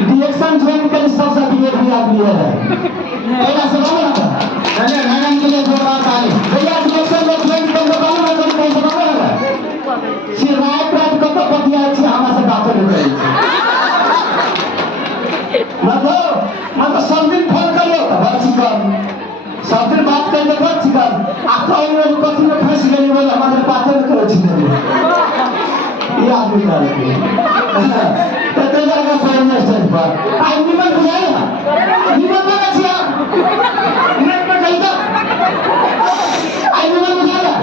डिएक्शन join कर सबसे विरोधी आदमी है पहला सवाल आता मैंने मैडम के लिए जवाब आए भैया डिएक्शन में ज्वाइन कर दो कौन है कोई जवाब है सिराय प्राप्त कर तो पतिया अच्छी हमारे से बात नहीं करेगी मतलब सब दिन फोन करियो तो बस चिकन सब दिन बात कर दो बस चिकन आपका और कथी में फंस गई बोले हमारे बात नहीं करो चिकन ये आदमी का तो तेरा का प्राइम मिनिस्टर पर आज निमन बुझाएगा निमन में अच्छा नेट पे कहीं तो आज निमन बुझाएगा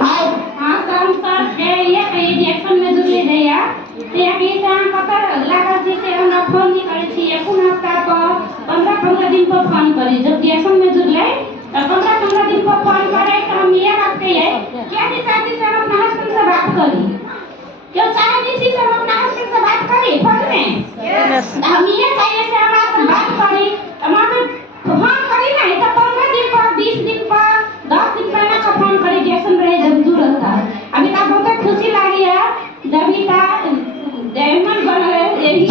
हां सर के ये रिएक्शन में जुड़े रहिया ते के से पता लगा जे से हमरा फोन नहीं करे छी एक हफ्ता पर 15 दिन पर फोन करी जब रिएक्शन में जुड़ले तो 15 दिन पर फोन करे तो हम ये बात कहिए क्या नहीं चाहती सर हम हस्बैंड से बात करी क्यों चाहती थी सर हम हस्बैंड से बात करी फोन में यस हम ये चाहिए से हम बात करी हमारे फोन करी नहीं तो 15 दिन पर 20 दिन पर 10 दिन पहले का फोन करी रिएक्शन रहे जब जरूरत था अभी तक बहुत खुशी लगी है जब ही का डायमंड बन गए यही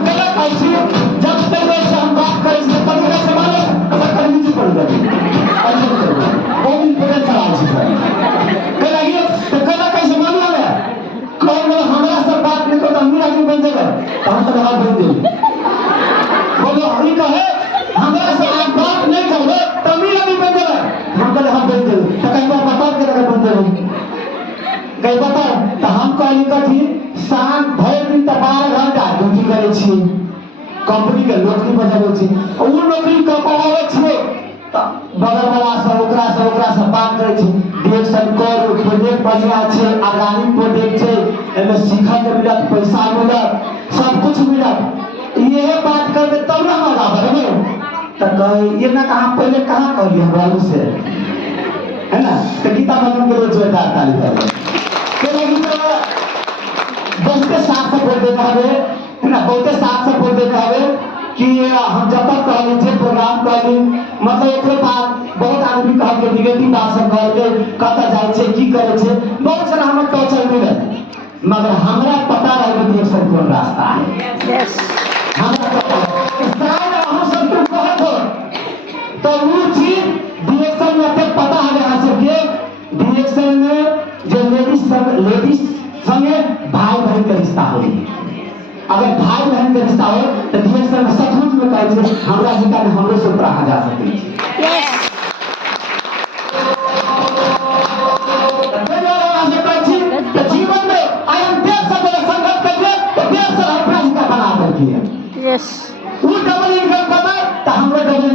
जब तक वैसे हम बात करें इसमें पंद्रह से माने तो करनी जी पड़ गई बहुत इंपोर्टेंट सवाल है कल आइए तो कल कैसे मालूम है कौन बोला हमारा सब बात नहीं करता हम आदमी बन जाएगा तो हम तो बात बन जाएगी बोलो हरी कहे हमारा से आप बात नहीं करो तमिल आदमी बन जाएगा हम कल हम बन जाएंगे तो कहीं बार बता के रखा बन जाएंगे कहीं बता तो हम कहली कथी शाम भर दिन 12 घंटा ड्यूटी करे छी कंपनी के नौकरी बजाबै छी ओ नौकरी क पावे छी त बगल वाला सब ओकरा से बात करे छी डिएक्शन कर प्रोजेक्ट बढ़िया छै ऑर्गेनिक प्रोजेक्ट छै एमे सीखा के मिलत पैसा मिलत सब कुछ मिलत ये बात करबे तब ना मजा आवे त कहे ये ना कहां पहले कहां कहली हमरा से है ना तो गीता मैडम के रोज जोरदार ताली बजाओ के लगी तो बहुते साफ से बोल देता है ना बहुते साफ से बोल देता है कि हम जब तक कहली थे प्रोग्राम कहली मतलब एक बात बहुत आदमी कह के निगेटिव बात सब कह के कत जाय छे की करे छे बहुत सारा हम टॉर्चर मिले मगर हमरा पता रहे कि एक सब कौन रास्ता है यस हमरा पता शायद हम सब को कहत हो तो वो चीज डिरेक्शन में पता है यहां से के डिरेक्शन में जो लेडीज संगे भाई बहन का रिश्ता हो अगर भाई बहन का रिश्ता हो तो डिरेक्शन में सचमुच में कहे छे हमरा जिका हमरे से ऊपर आ जा सके यस तो जीवन में आई एम देश से संघर्ष करके तो देश से अपना जिका बना करके यस वो डबल इनकम कमाए तो हमरे डबल